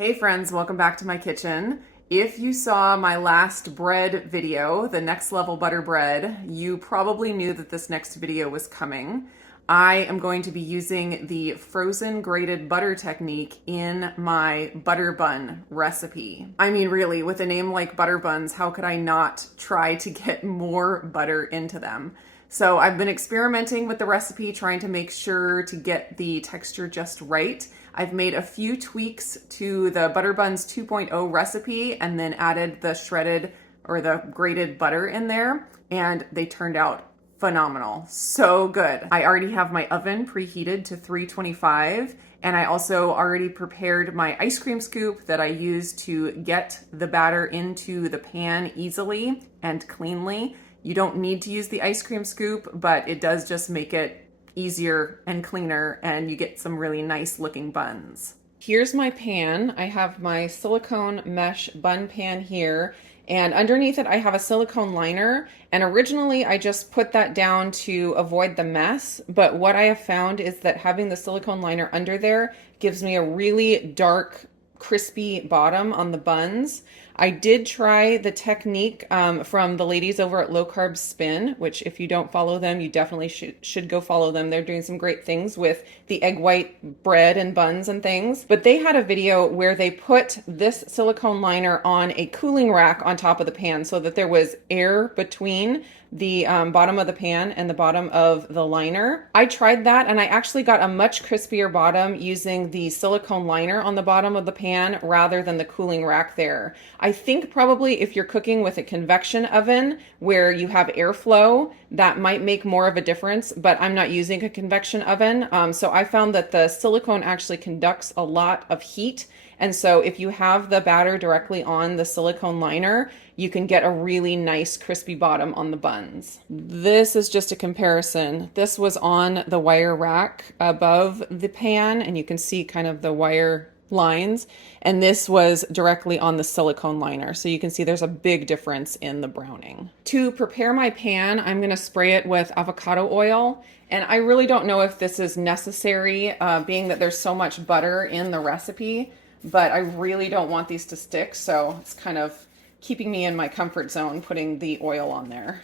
Hey friends, welcome back to my kitchen. If you saw my last bread video, the next level butter bread, you probably knew that this next video was coming. I am going to be using the frozen grated butter technique in my butter bun recipe. I mean, really, with a name like butter buns, how could I not try to get more butter into them? So I've been experimenting with the recipe, trying to make sure to get the texture just right. I've made a few tweaks to the Butter Buns 2.0 recipe and then added the shredded or the grated butter in there, and they turned out phenomenal. So good. I already have my oven preheated to 325, and I also already prepared my ice cream scoop that I use to get the batter into the pan easily and cleanly. You don't need to use the ice cream scoop, but it does just make it easier and cleaner, and you get some really nice looking buns. Here's my pan. I have my silicone mesh bun pan here, and underneath it I have a silicone liner, and originally I just put that down to avoid the mess, but what I have found is that having the silicone liner under there gives me a really dark, crispy bottom on the buns. I did try the technique from the ladies over at Low Carb Spin, which if you don't follow them, you definitely should go follow them. They're doing some great things with the egg white bread and buns and things. But they had a video where they put this silicone liner on a cooling rack on top of the pan so that there was air between the bottom of the pan and the bottom of the liner. I tried that and I actually got a much crispier bottom using the silicone liner on the bottom of the pan rather than the cooling rack there. I think probably if you're cooking with a convection oven where you have airflow, that might make more of a difference, but I'm not using a convection oven. So I found that the silicone actually conducts a lot of heat. And so if you have the batter directly on the silicone liner, you can get a really nice crispy bottom on the buns. This is just a comparison. This was on the wire rack above the pan, and you can see kind of the wire lines. And this was directly on the silicone liner. So you can see there's a big difference in the browning. To prepare my pan, I'm going to spray it with avocado oil. And I really don't know if this is necessary, being that there's so much butter in the recipe, but I really don't want these to stick. So it's kind of keeping me in my comfort zone, putting the oil on there.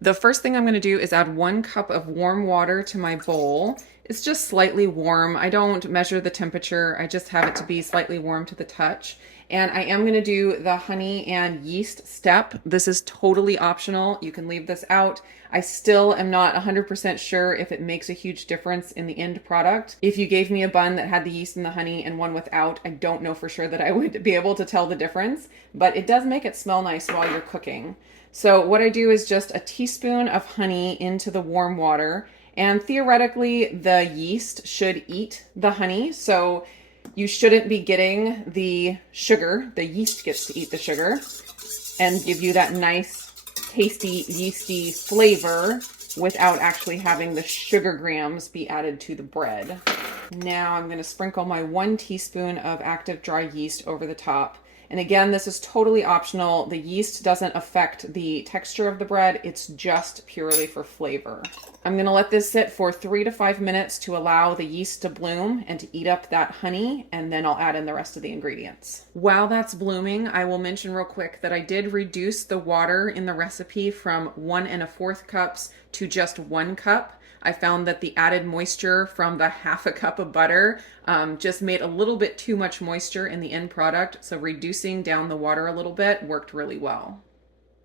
The first thing I'm going to do is add 1 cup of warm water to my bowl. It's just slightly warm. I don't measure the temperature. I just have it to be slightly warm to the touch. And I am going to do the honey and yeast step. This is totally optional. You can leave this out. I still am not 100% sure if it makes a huge difference in the end product. If you gave me a bun that had the yeast and the honey and one without, I don't know for sure that I would be able to tell the difference, but it does make it smell nice while you're cooking. So what I do is just a teaspoon of honey into the warm water, and theoretically the yeast should eat the honey, so you shouldn't be getting the sugar. The yeast gets to eat the sugar and give you that nice, tasty, yeasty flavor without actually having the sugar grams be added to the bread. Now I'm going to sprinkle my 1 teaspoon of active dry yeast over the top. And again, this is totally optional. The yeast doesn't affect the texture of the bread. It's just purely for flavor. I'm going to let this sit for 3 to 5 minutes to allow the yeast to bloom and to eat up that honey, and then I'll add in the rest of the ingredients. While that's blooming, I will mention real quick that I did reduce the water in the recipe from 1 1/4 cups to just 1 cup. I found that the added moisture from the 1/2 cup of butter just made a little bit too much moisture in the end product, so reducing down the water a little bit worked really well.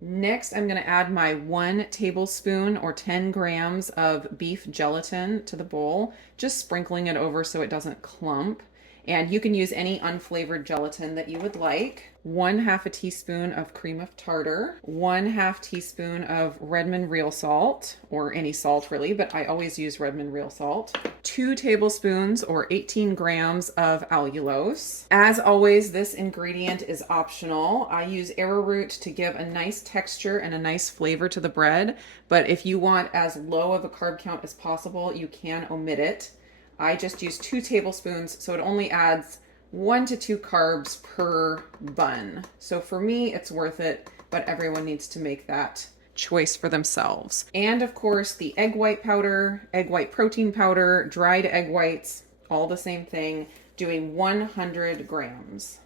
Next, I'm going to add my 1 tablespoon or 10 grams of beef gelatin to the bowl, just sprinkling it over so it doesn't clump. And you can use any unflavored gelatin that you would like. 1/2 teaspoon of cream of tartar, 1/2 teaspoon of Redmond real salt, or any salt really, but I always use Redmond real salt, 2 tablespoons or 18 grams of allulose. As always, this ingredient is optional. I use arrowroot to give a nice texture and a nice flavor to the bread, but if you want as low of a carb count as possible, you can omit it. I just use 2 tablespoons, so it only adds 1 to 2 carbs per bun. So for me, it's worth it, but everyone needs to make that choice for themselves. And of course, the egg white powder, egg white protein powder, dried egg whites, all the same thing. doing 100 grams.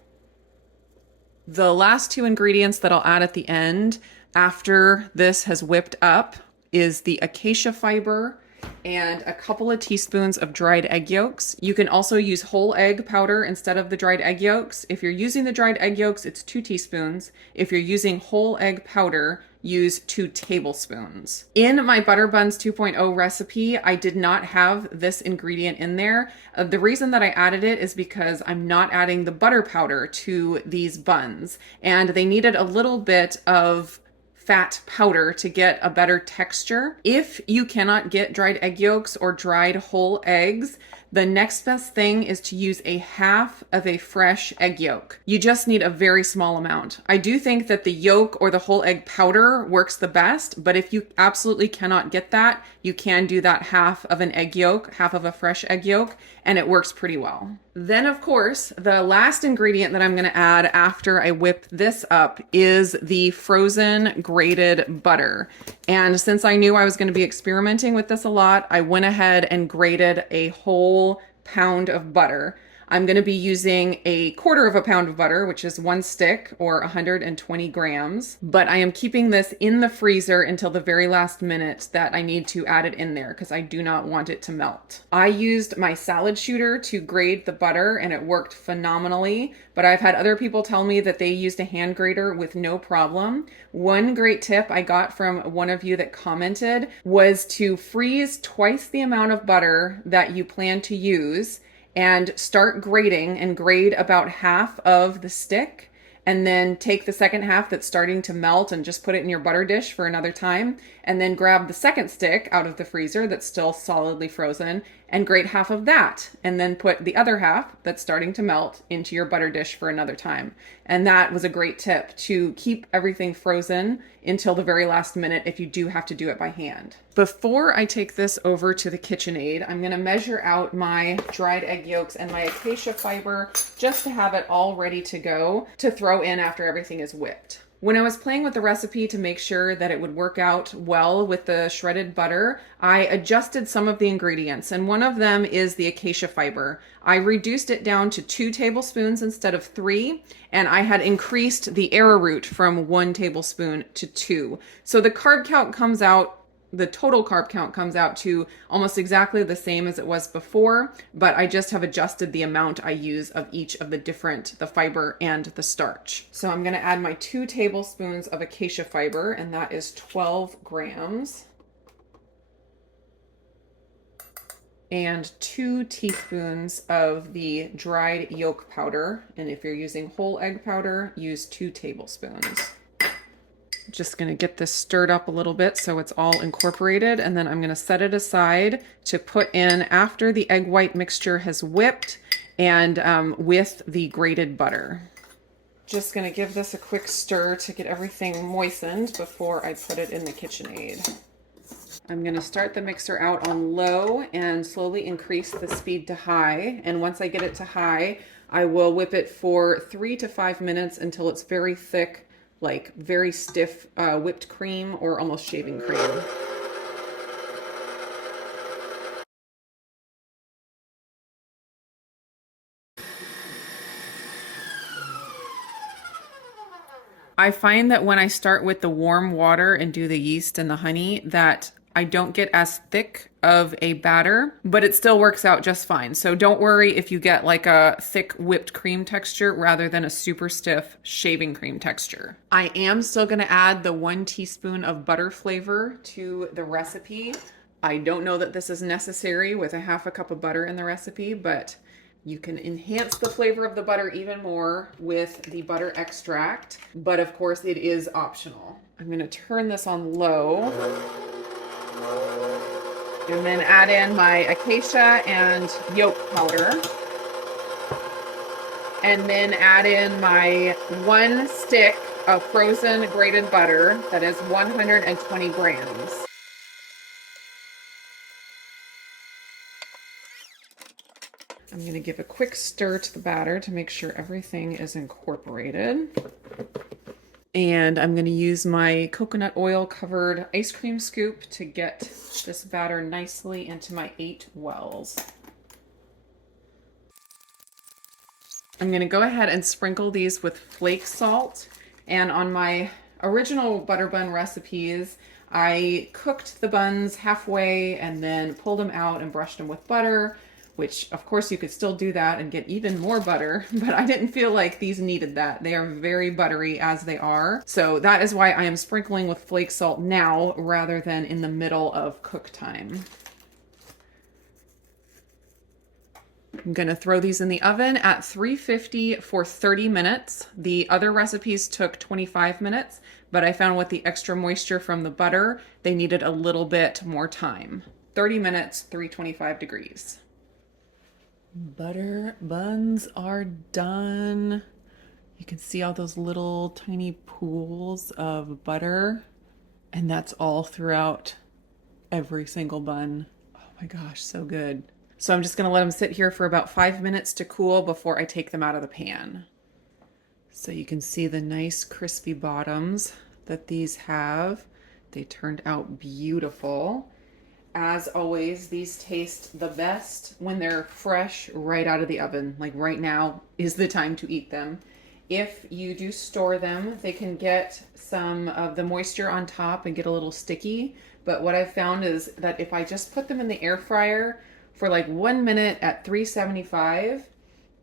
The last two ingredients that I'll add at the end after this has whipped up is the acacia fiber and a couple of teaspoons of dried egg yolks. You can also use whole egg powder instead of the dried egg yolks. If you're using the dried egg yolks, it's 2 teaspoons. If you're using whole egg powder, use 2 tablespoons. In my Butter Buns 2.0 recipe, I did not have this ingredient in there. The reason that I added it is because I'm not adding the butter powder to these buns, and they needed a little bit of fat powder to get a better texture. If you cannot get dried egg yolks or dried whole eggs, the next best thing is to use a half of a fresh egg yolk. You just need a very small amount. I do think that the yolk or the whole egg powder works the best, but if you absolutely cannot get that, you can do that half of an egg yolk, half of a fresh egg yolk, and it works pretty well. Then, of course, the last ingredient that I'm going to add after I whip this up is the frozen grated butter. And since I knew I was going to be experimenting with this a lot, I went ahead and grated a whole pound of butter. I'm going to be using a 1/4 pound of butter, which is 1 stick or 120 grams, but I am keeping this in the freezer until the very last minute that I need to add it in there because I do not want it to melt. I used my salad shooter to grate the butter and it worked phenomenally, but I've had other people tell me that they used a hand grater with no problem. One great tip I got from one of you that commented was to freeze twice the amount of butter that you plan to use and start grating and grate about half of the stick, and then take the second half that's starting to melt and just put it in your butter dish for another time, and then grab the second stick out of the freezer that's still solidly frozen and grate half of that, and then put the other half that's starting to melt into your butter dish for another time. And that was a great tip to keep everything frozen until the very last minute if you do have to do it by hand. Before I take this over to the KitchenAid, I'm going to measure out my dried egg yolks and my acacia fiber just to have it all ready to go to throw in after everything is whipped. When I was playing with the recipe to make sure that it would work out well with the shredded butter, I adjusted some of the ingredients, and one of them is the acacia fiber. I reduced it down to 2 tablespoons instead of 3, and I had increased the arrowroot from 1 tablespoon to 2. So the total carb count comes out to almost exactly the same as it was before, but I just have adjusted the amount I use of each of the fiber and the starch. So I'm going to add my 2 tablespoons of acacia fiber, and that is 12 grams. And 2 teaspoons of the dried yolk powder. And if you're using whole egg powder, use 2 tablespoons. Just going to get this stirred up a little bit so it's all incorporated, and then I'm going to set it aside to put in after the egg white mixture has whipped and with the grated butter. Just going to give this a quick stir to get everything moistened before I put it in the KitchenAid. I'm going to start the mixer out on low and slowly increase the speed to high, and once I get it to high, I will whip it for 3 to 5 minutes until it's very thick, like very stiff whipped cream or almost shaving cream. I find that when I start with the warm water and do the yeast and the honey, that I don't get as thick of a batter, but it still works out just fine. So don't worry if you get like a thick whipped cream texture rather than a super stiff shaving cream texture. I am still going to add the 1 teaspoon of butter flavor to the recipe. I don't know that this is necessary with a half a cup of butter in the recipe, but you can enhance the flavor of the butter even more with the butter extract, but of course it is optional. I'm going to turn this on low and then add in my acacia and yolk powder, and then add in my 1 stick of frozen grated butter that is 120 grams. I'm going to give a quick stir to the batter to make sure everything is incorporated. And I'm going to use my coconut oil covered ice cream scoop to get this batter nicely into my 8 wells. I'm gonna go ahead and sprinkle these with flake salt. And on my original butter bun recipes, I cooked the buns halfway and then pulled them out and brushed them with butter, which of course you could still do that and get even more butter, but I didn't feel like these needed that. They are very buttery as they are. So that is why I am sprinkling with flake salt now rather than in the middle of cook time. I'm gonna throw these in the oven at 350 for 30 minutes. The other recipes took 25 minutes, but I found with the extra moisture from the butter, they needed a little bit more time. 30 minutes, 325 degrees. Butter buns are done. You can see all those little tiny pools of butter, and that's all throughout every single bun. Oh my gosh, so good. So I'm just gonna let them sit here for about 5 minutes to cool before I take them out of the pan. So you can see the nice crispy bottoms that these have. They turned out beautiful. As always, these taste the best when they're fresh right out of the oven. Like right now is the time to eat them. If you do store them, they can get some of the moisture on top and get a little sticky. But what I've found is that if I just put them in the air fryer for like 1 minute at 375,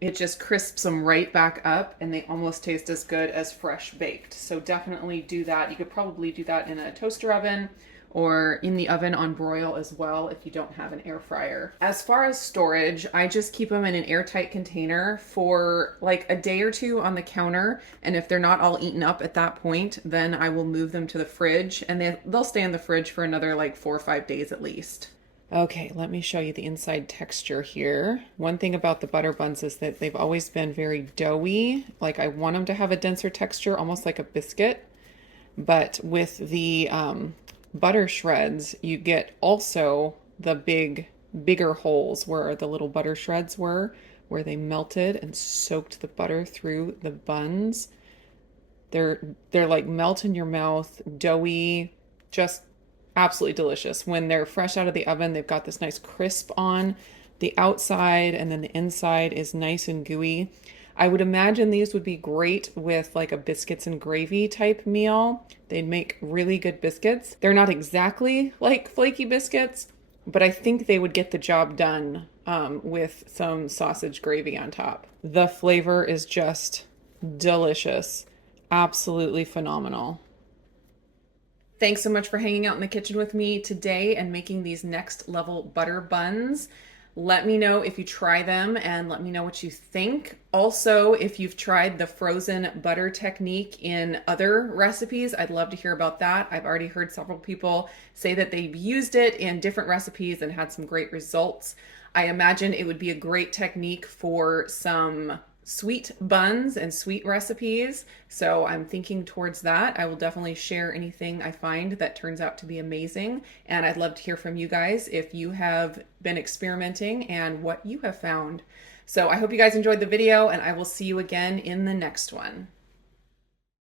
it just crisps them right back up and they almost taste as good as fresh baked. So definitely do that. You could probably do that in a toaster oven or in the oven on broil as well if you don't have an air fryer. As far as storage, I just keep them in an airtight container for like a day or two on the counter, and if they're not all eaten up at that point, then I will move them to the fridge, and they'll stay in the fridge for another like 4 or 5 days at least. Okay, let me show you the inside texture here. One thing about the butter buns is that they've always been very doughy. Like I want them to have a denser texture, almost like a biscuit. But with the butter shreds, you get also the bigger holes where the little butter shreds were, where they melted and soaked the butter through the buns. They're like melt in your mouth, doughy, just absolutely delicious. When they're fresh out of the oven, they've got this nice crisp on the outside, and then the inside is nice and gooey. I would imagine these would be great with like a biscuits and gravy type meal. They'd make really good biscuits. They're not exactly like flaky biscuits, but I think they would get the job done with some sausage gravy on top. The flavor is just delicious. Absolutely phenomenal. Thanks so much for hanging out in the kitchen with me today and making these next level butter buns. Let me know if you try them and let me know what you think. Also, if you've tried the frozen butter technique in other recipes, I'd love to hear about that. I've already heard several people say that they've used it in different recipes and had some great results. I imagine it would be a great technique for some sweet buns and sweet recipes. So I'm thinking towards that. I will definitely share anything I find that turns out to be amazing. And I'd love to hear from you guys if you have been experimenting and what you have found. So I hope you guys enjoyed the video, and I will see you again in the next one.